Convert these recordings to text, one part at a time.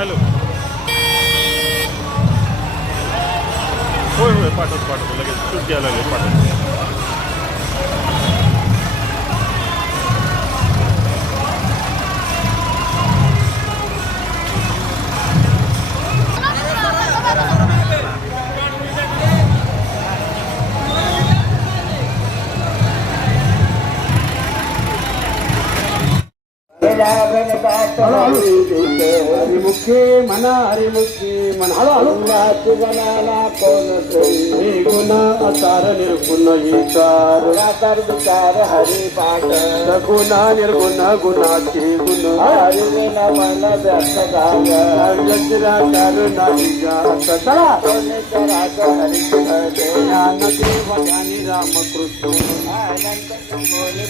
Hello. होय होय पाठवतो पाठवतो लगेच. सुट्टी लागेल पाठवतो हरिमुखी म्हणा हरिमुखी म्हणा हळू हळू बनाला कोण गुण असार निर्गुण विचार. विचार हरी पाठ सगुण निर्गुण गुणाची गुण. हरी मन व्यक्त झालं निराकार नाही जात चला राग रामकृष्ण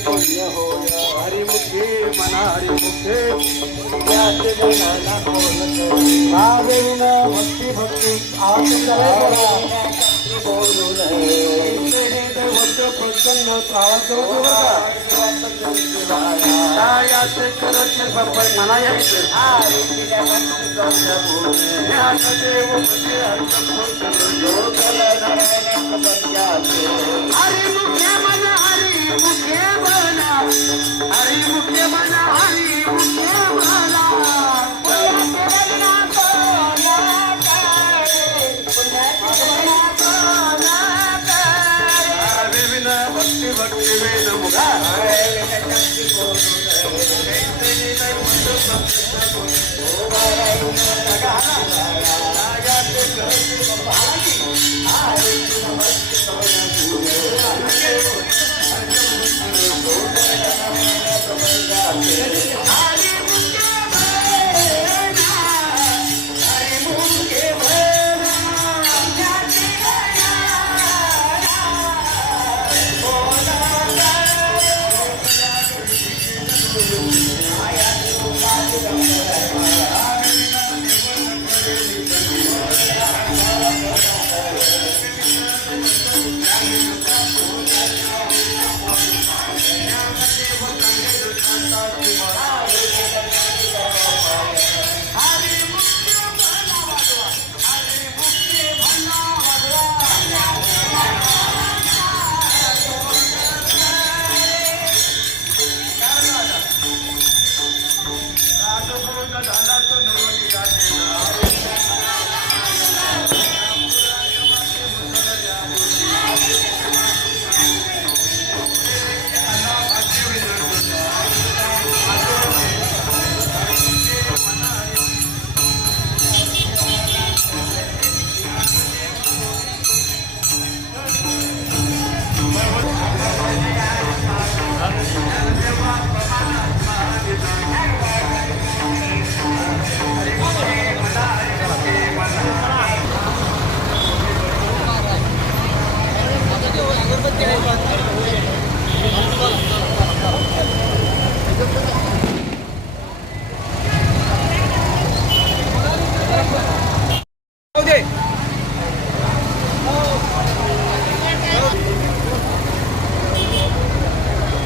पुण्य होय म्हणा त्यात बनाला कोण सोयी भावेन हरी मुख्य म्हणा हरी मुख्य म्हणा हरी मुख्य म्हणा हरी Bye.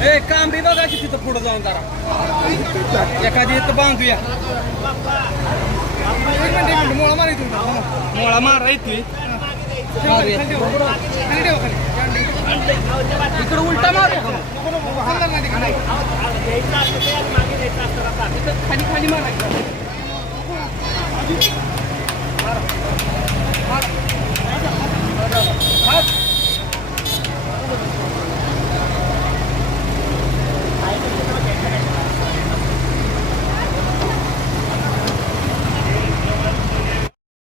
ए काम बी बघा की तिथं पुढे जाऊन जरा. एखादी इथं बांधूया. मोळा मारा मोळा मारा इथली. इकडे उलटा मारूया खाली खाली मारा.